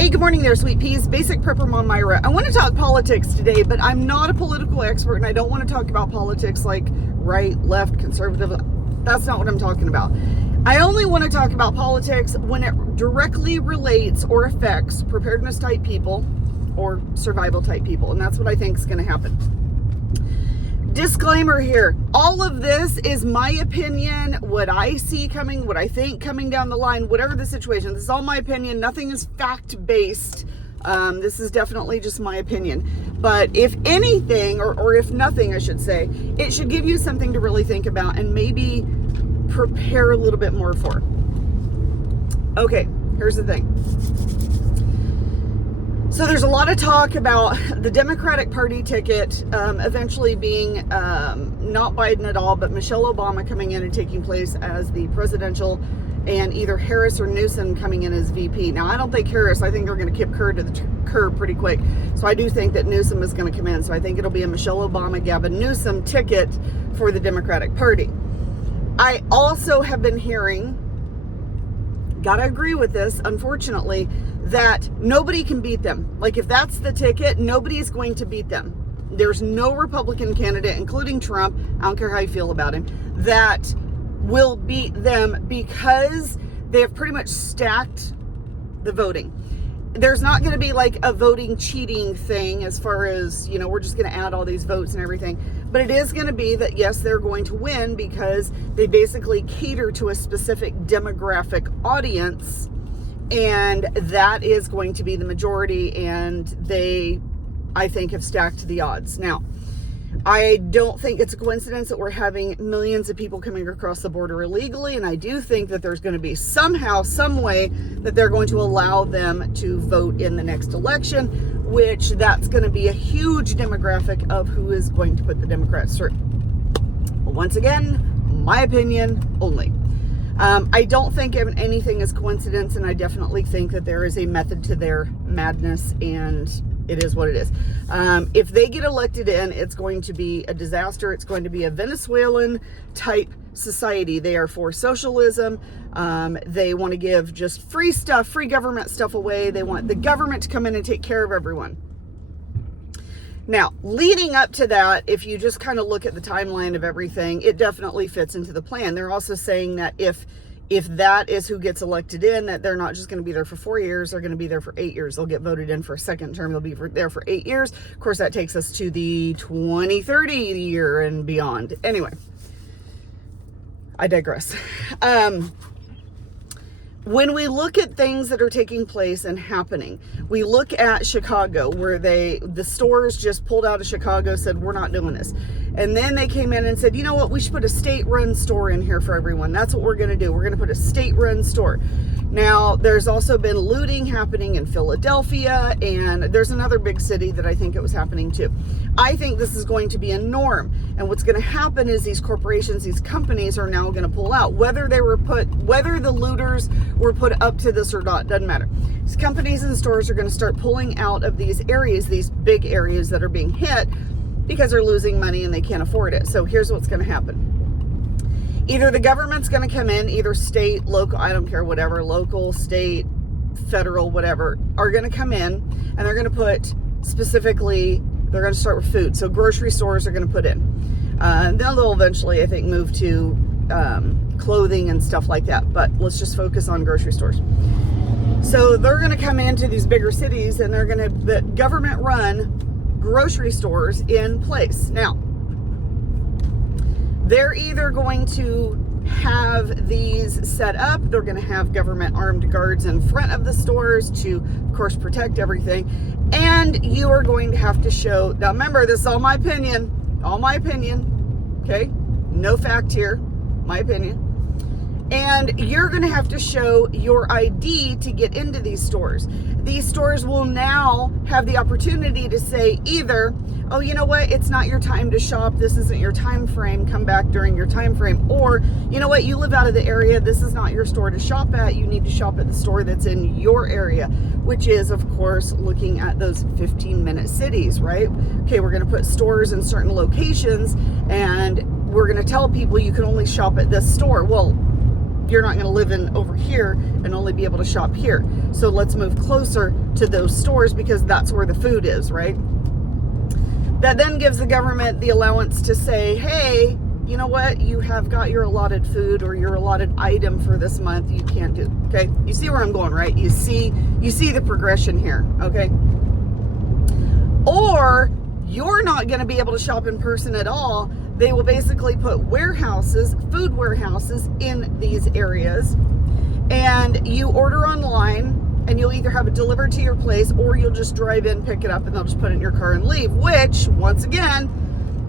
Hey, good morning there, sweet peas. Basic Prepper Mom Myra. I want to talk politics today, but I'm not a political expert, and I don't want to talk about politics like right, left, conservative. That's not what I'm talking about. I only want to talk about politics when it directly relates or affects preparedness type people or survival type people, and that's what I think is going to happen. Disclaimer here, all of this is my opinion, what I see coming, what I think coming down the line, whatever the situation. This is all my opinion. Nothing is fact-based. This is definitely just my opinion. But if anything, or if nothing, I should say, it should give you something to really think about and maybe prepare a little bit more for. Okay, here's the thing. So there's a lot of talk about the Democratic Party ticket eventually being not Biden at all, but Michelle Obama coming in and taking place as the presidential, and either Harris or Newsom coming in as VP. Now, I don't think Harris. I think they're going to kick Kerr to the curb pretty quick. So I do think that Newsom is going to come in. So I think it'll be a Michelle Obama, Gavin Newsom ticket for the Democratic Party. I also have been hearing, gotta agree with this, unfortunately, that nobody can beat them. Like, if that's the ticket, nobody's going to beat them. There's no Republican candidate, including Trump, I don't care how you feel about him, that will beat them because they have pretty much stacked the voting. There's not going to be like a voting cheating thing as far as, you know, we're just going to add all these votes and everything. But it is going to be that, yes, they're going to win because they basically cater to a specific demographic audience. And that is going to be the majority. And they, I think, have stacked the odds. Now, I don't think it's a coincidence that we're having millions of people coming across the border illegally. And I do think that there's going to be somehow, some way that they're going to allow them to vote in the next election, which that's going to be a huge demographic of who is going to put the Democrats through. Once again, my opinion only. I don't think anything is coincidence, and I definitely think that there is a method to their madness, and it is what it is. If they get elected in, it's going to be a disaster. It's going to be a Venezuelan type society. They are for socialism. They want to give just free stuff, free government stuff away. They want the government to come in and take care of everyone. Now, leading up to that, if you just kind of look at the timeline of everything, it definitely fits into the plan. They're also saying that if that is who gets elected in, that they're not just going to be there for 4 years, they're going to be there for 8 years. They'll get voted in for a second term. They'll be there for 8 years. Of course, that takes us to the 2030 year and beyond. Anyway, I digress. When we look at things that are taking place and happening, we look at Chicago, where the stores just pulled out of Chicago, said, we're not doing this. And then they came in and said, you know what, we should put a state-run store in here for everyone. That's what we're going to do. We're going to put a state-run store. Now, there's also been looting happening in Philadelphia, and there's another big city that I think it was happening too. I think this is going to be a norm. And what's going to happen is these corporations, these companies are now going to pull out. Whether the looters were put up to this or not, doesn't matter. These companies and stores are going to start pulling out of these areas, these big areas that are being hit, because they're losing money and they can't afford it. So here's what's going to happen. Either the government's going to come in, either state, local, I don't care, whatever, local, state, federal, whatever, are going to come in and they're going to put specifically, they're going to start with food. So grocery stores are going to put in. Then they'll eventually, I think, move to clothing and stuff like that. But let's just focus on grocery stores. So they're going to come into these bigger cities and they're going to put government-run grocery stores in place. Now, they're either going to have these set up, they're going to have government armed guards in front of the stores to, of course, protect everything, and you are going to have to show, now remember, this is all my opinion, okay? No fact here, my opinion. And you're going to have to show your ID to get into these stores. These stores will now have the opportunity to say either, oh, you know what, it's not your time to shop, this isn't your time frame, come back during your time frame, or, you know what, you live out of the area, this is not your store to shop at, you need to shop at the store that's in your area, which is, of course, looking at those 15-minute cities, right? Okay, we're going to put stores in certain locations, and we're going to tell people you can only shop at this store. Well, you're not going to live in over here and only be able to shop here. So let's move closer to those stores because that's where the food is, right? That then gives the government the allowance to say, hey, you know what? You have got your allotted food or your allotted item for this month. You can't do, okay? You see where I'm going, right? You see the progression here, okay? Or you're not going to be able to shop in person at all. They will basically put warehouses, food warehouses in these areas, and you order online and you'll either have it delivered to your place or you'll just drive in, pick it up, and they'll just put it in your car and leave, which once again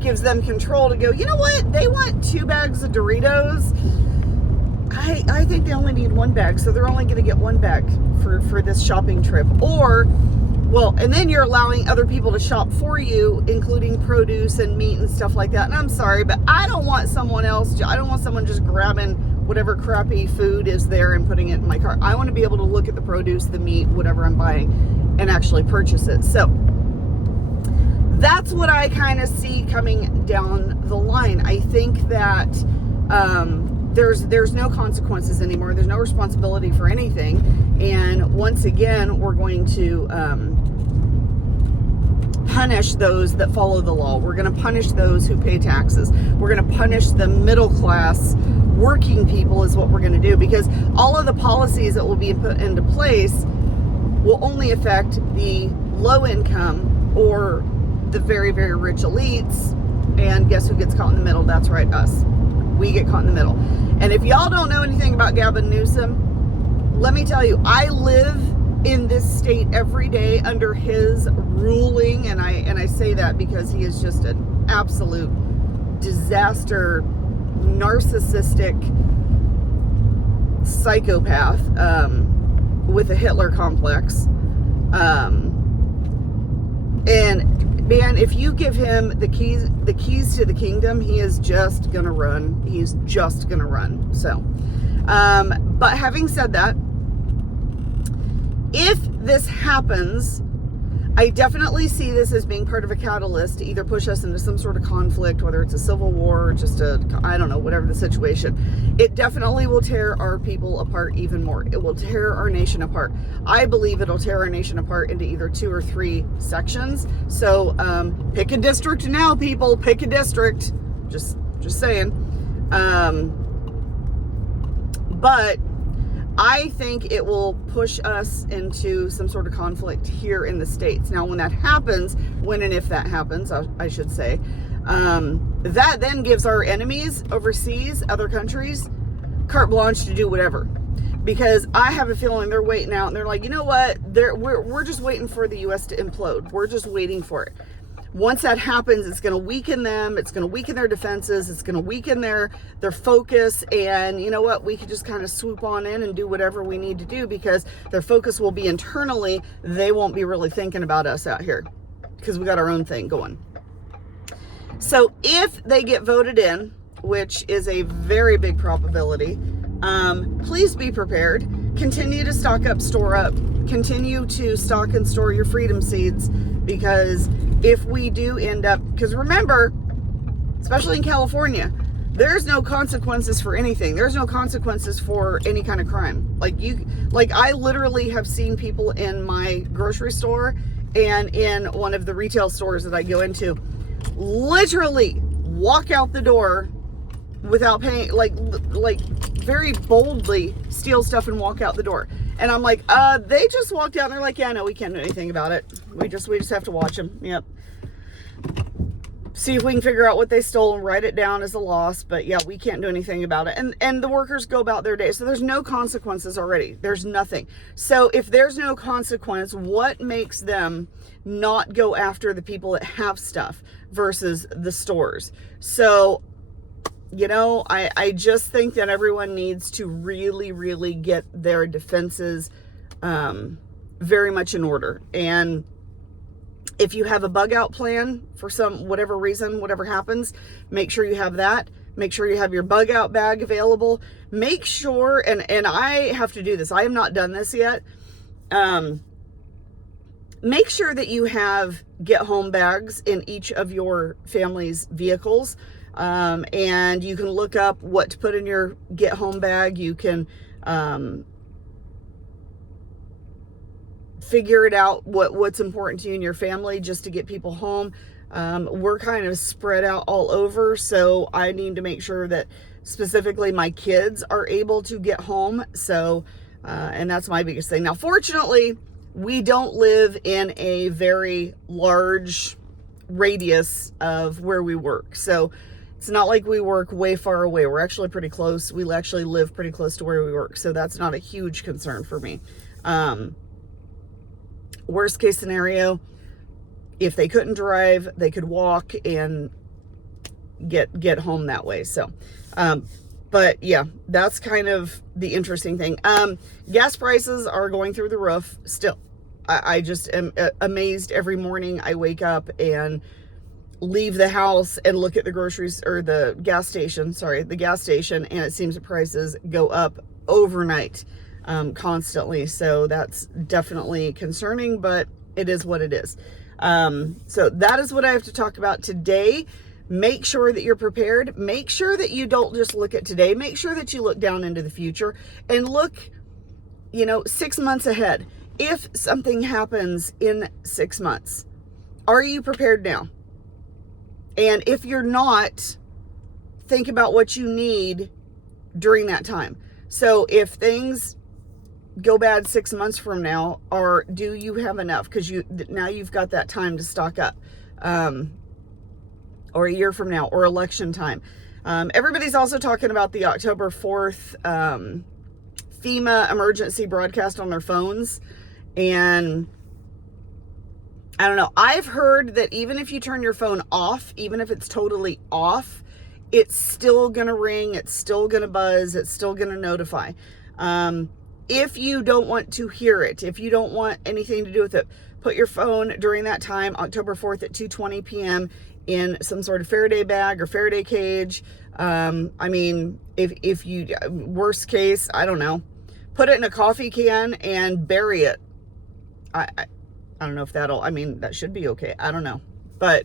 gives them control to go, you know what, they want 2 bags of Doritos. I think they only need 1 bag, so they're only going to get 1 bag for this shopping trip. Or, well, and then you're allowing other people to shop for you, including produce and meat and stuff like that. And I'm sorry, but I don't want someone just grabbing whatever crappy food is there and putting it in my car. I want to be able to look at the produce, the meat, whatever I'm buying, and actually purchase it. So that's what I kind of see coming down the line. I think that there's no consequences anymore. There's no responsibility for anything. And once again, we're going to punish those that follow the law. We're going to punish those who pay taxes. We're going to punish the middle class working people is what we're going to do, because all of the policies that will be put into place will only affect the low income or the very, very rich elites. And guess who gets caught in the middle? That's right, us. We get caught in the middle. And if y'all don't know anything about Gavin Newsom, let me tell you, I live in this state every day under his ruling, and I say that because he is just an absolute disaster, narcissistic psychopath with a Hitler complex. And man, if you give him the keys to the kingdom, he is just gonna run. He's just gonna run. So, but having said that, if this happens, I definitely see this as being part of a catalyst to either push us into some sort of conflict, whether it's a civil war or just I don't know, whatever the situation. It definitely will tear our people apart even more. It will tear our nation apart. I believe it'll tear our nation apart into either 2 or 3 sections. So pick a district now, people. Pick a district. Just saying. But I think it will push us into some sort of conflict here in the States. Now, when that happens, when and if that happens, I should say, that then gives our enemies overseas, other countries, carte blanche to do whatever. Because I have a feeling they're waiting out and they're like, you know what? We're just waiting for the U.S. to implode. We're just waiting for it. Once that happens, it's going to weaken them. It's going to weaken their defenses. It's going to weaken their focus. And you know what? We could just kind of swoop on in and do whatever we need to do because their focus will be internally. They won't be really thinking about us out here because we got our own thing going. So if they get voted in, which is a very big probability, please be prepared. Continue to stock up, store up. Continue to stock and store your freedom seeds, because if we do end up, because remember, especially in California, there's no consequences for anything. There's no consequences for any kind of crime. Like I literally have seen people in my grocery store and in one of the retail stores that I go into literally walk out the door without paying, like very boldly steal stuff and walk out the door. And I'm like, they just walked out and they're like, yeah, no, we can't do anything about it. We just have to watch them. Yep. See if we can figure out what they stole and write it down as a loss. But yeah, we can't do anything about it. And the workers go about their day. So there's no consequences already. There's nothing. So if there's no consequence, what makes them not go after the people that have stuff versus the stores? So, you know, I just think that everyone needs to really, really get their defenses very much in order. And if you have a bug out plan for whatever reason, whatever happens, make sure you have that. Make sure you have your bug out bag available. Make sure, and I have to do this. I have not done this yet. Make sure that you have get home bags in each of your family's vehicles. And you can look up what to put in your get home bag. You can figure it out what's important to you and your family just to get people home. We're kind of spread out all over, so I need to make sure that specifically my kids are able to get home. So, and that's my biggest thing. Now, fortunately, we don't live in a very large radius of where we work. So it's not like we work way far away. We're actually pretty close. We actually live pretty close to where we work. So that's not a huge concern for me. Worst case scenario, if they couldn't drive, they could walk and get home that way. So, but yeah, that's kind of the interesting thing. Gas prices are going through the roof still. I just am amazed every morning I wake up and leave the house and look at the groceries or the gas station, and it seems the prices go up overnight, constantly. So that's definitely concerning, but it is what it is. So that is what I have to talk about today. Make sure that you're prepared. Make sure that you don't just look at today. Make sure that you look down into the future and look, 6 months ahead. If something happens in 6 months, are you prepared now? And if you're not, think about what you need during that time. So if things go bad 6 months from now, or do you have enough? Because now you've got that time to stock up, or a year from now, or election time. Everybody's also talking about the October 4th FEMA emergency broadcast on their phones. And I don't know. I've heard that even if you turn your phone off, even if it's totally off, it's still going to ring. It's still going to buzz. It's still going to notify. If you don't want to hear it, if you don't want anything to do with it, put your phone during that time, October 4th at 2:20 p.m. in some sort of Faraday bag or Faraday cage. I mean, if you, worst case, I don't know, put it in a coffee can and bury it. I don't know if that should be okay. I don't know. But,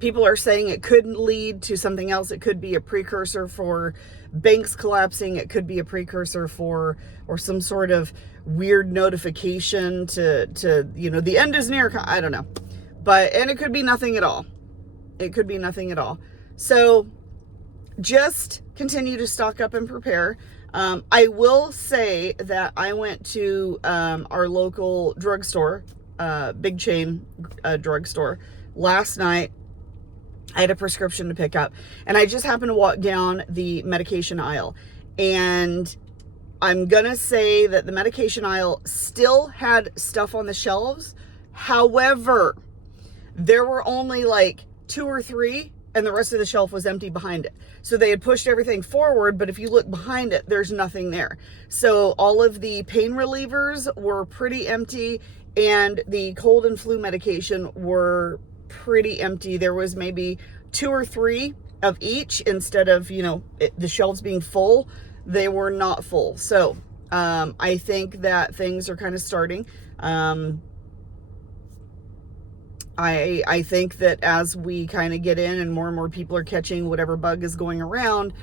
people are saying it could lead to something else. It could be a precursor for banks collapsing. It could be a precursor for, or some sort of weird notification to, the end is near. I don't know. And it could be nothing at all. It could be nothing at all. So just continue to stock up and prepare. I will say that I went to our local drugstore, big chain drugstore, last night. I had a prescription to pick up, and I just happened to walk down the medication aisle, and I'm gonna say that the medication aisle still had stuff on the shelves. However, there were only like 2 or 3, and the rest of the shelf was empty behind it. So they had pushed everything forward, but if you look behind it, there's nothing there. So all of the pain relievers were pretty empty, and the cold and flu medication were pretty empty. There was maybe 2 or 3 of each instead of, the shelves being full. They were not full. So I think that things are kind of starting. I think that as we kind of get in and more people are catching whatever bug is going around,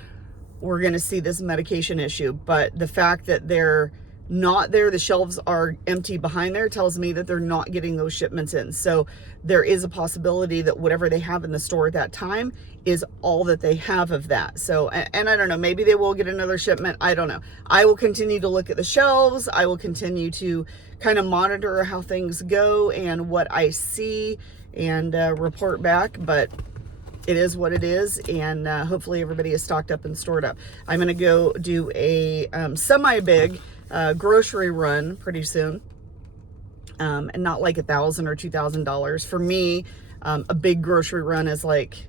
we're going to see this medication issue. But the fact that they're not there, the shelves are empty behind there, tells me that they're not getting those shipments in. So there is a possibility that whatever they have in the store at that time is all that they have of that. So, and I don't know, maybe they will get another shipment. I don't know. I will continue to look at the shelves. I will continue to kind of monitor how things go and what I see and report back. But it is what it is, and hopefully everybody is stocked up and stored up. I'm going to go do a semi-big grocery run pretty soon, and not like $1,000 or $2,000. For me, a big grocery run is like,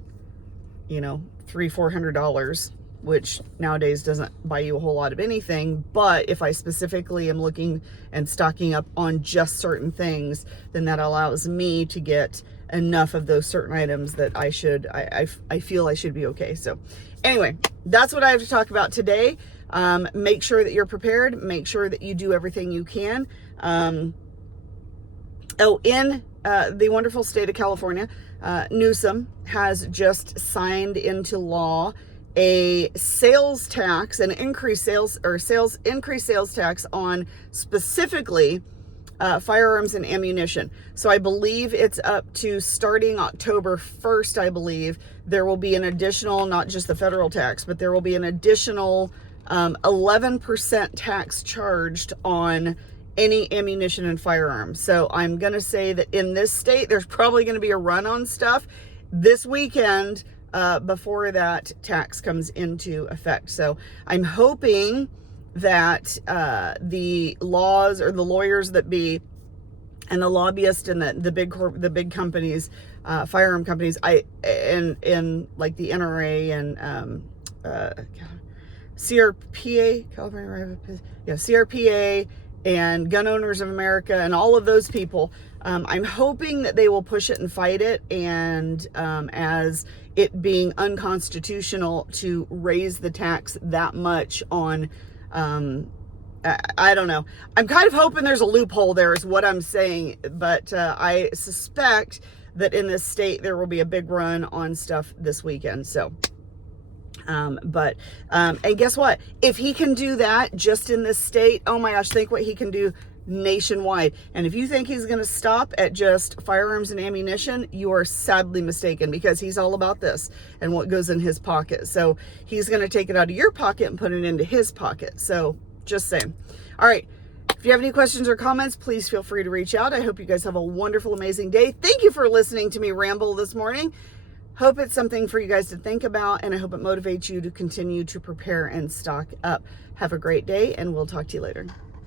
$300-400, which nowadays doesn't buy you a whole lot of anything. But if I specifically am looking and stocking up on just certain things, then that allows me to get enough of those certain items that I feel I should be okay. So anyway, that's what I have to talk about today. Make sure that you're prepared. Make sure that you do everything you can. In the wonderful state of California, Newsom has just signed into law a sales tax, an increased sales tax on specifically firearms and ammunition. So I believe it's up to starting October 1st, I believe, there will be an additional, not just the federal tax, but there will be an additional 11% tax charged on any ammunition and firearms. So I'm going to say that in this state, there's probably going to be a run on stuff this weekend before that tax comes into effect. So I'm hoping that the laws or the lawyers that be and the lobbyists and the big companies, firearm companies, in like the NRA and CRPA, CRPA and Gun Owners of America and all of those people, I'm hoping that they will push it and fight it, and as it being unconstitutional to raise the tax that much on I don't know. I'm kind of hoping there's a loophole there is what I'm saying, but I suspect that in this state there will be a big run on stuff this weekend. So and guess what? If he can do that just in this state, oh my gosh, think what he can do nationwide. And if you think he's going to stop at just firearms and ammunition, you are sadly mistaken, because he's all about this and what goes in his pocket. So he's going to take it out of your pocket and put it into his pocket. So just saying. All right. If you have any questions or comments, please feel free to reach out. I hope you guys have a wonderful, amazing day. Thank you for listening to me ramble this morning. Hope it's something for you guys to think about, and I hope it motivates you to continue to prepare and stock up. Have a great day, and we'll talk to you later.